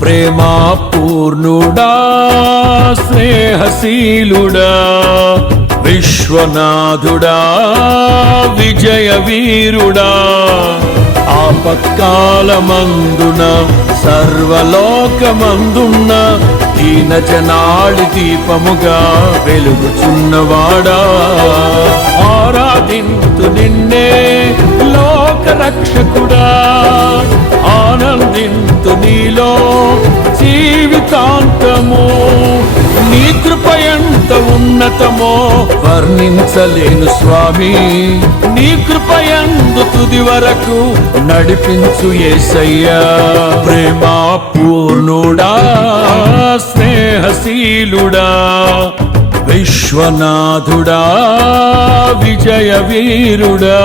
ప్రేమా పూర్ణుడా స్నేహశీలుడా విశ్వనాథుడా విజయ వీరుడా ఆపత్కాలమందున సర్వలోకమందున్న దీన జనాళి దీపముగా వెలుగుచున్నవాడా ఆరాధింతు నిన్నే లోక రక్షకుడా ఆనందింతు నీలో జీవితాంతము నీ కృప ఎంత ఉన్నతమో వర్ణించలేను స్వామి నీ కృప యందు తుది వరకు నడిపించు యేసయ్యా ప్రేమా పూర్ణుడా స్నేహశీలుడా విశ్వనాథుడా విజయ వీరుడా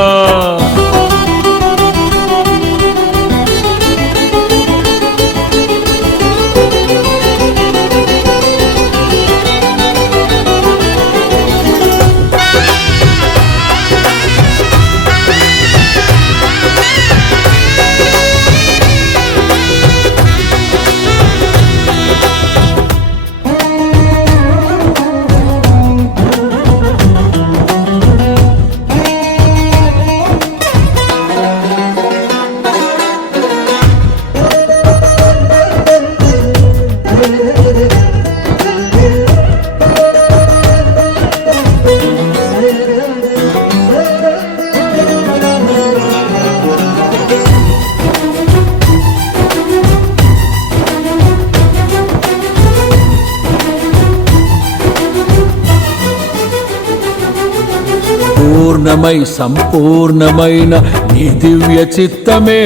పూర్ణమై సంపూర్ణమైన నీ దివ్య చిత్తమే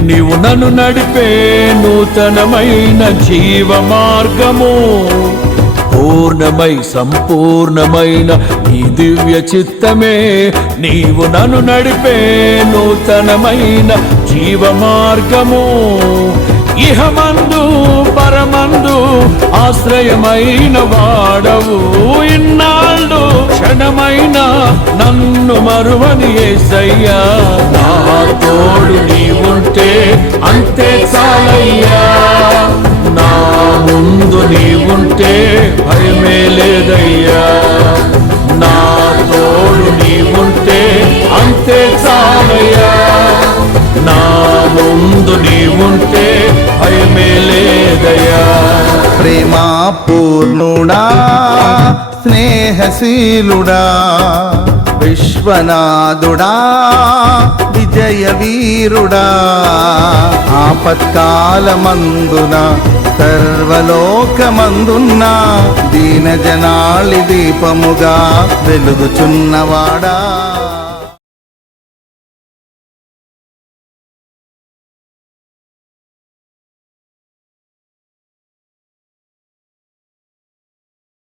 నీవు నన్ను నడిపే నూతనమైన జీవ మార్గము పూర్ణమై సంపూర్ణమైన నీ దివ్య చిత్తమే నీవు నన్ను నడిపే నూతనమైన జీవ మార్గము ఇహమందు పరమందు ఆశ్రయమైన వాడవు ఇన్నాళ్ళు క్షణమైన నన్ను మరువని యేసయ్యా నా తోడు నీవుంటే అంతే చాలయ్యా నా ముందు నీవుంటే భయమే లేదయ్యా నా తోడు నీవుంటే అంతే చాలయ్యా నా ముందు నీవుంటే భయమే లేదయ్యా ప్రేమా పూర్ణుడా స్నేహశీలుడా విశ్వనాథుడా విజయ వీరుడా ఆపత్కాలమందున సర్వలోకమందున్న దీన జనాళి దీపముగా వెలుగుచున్నవాడా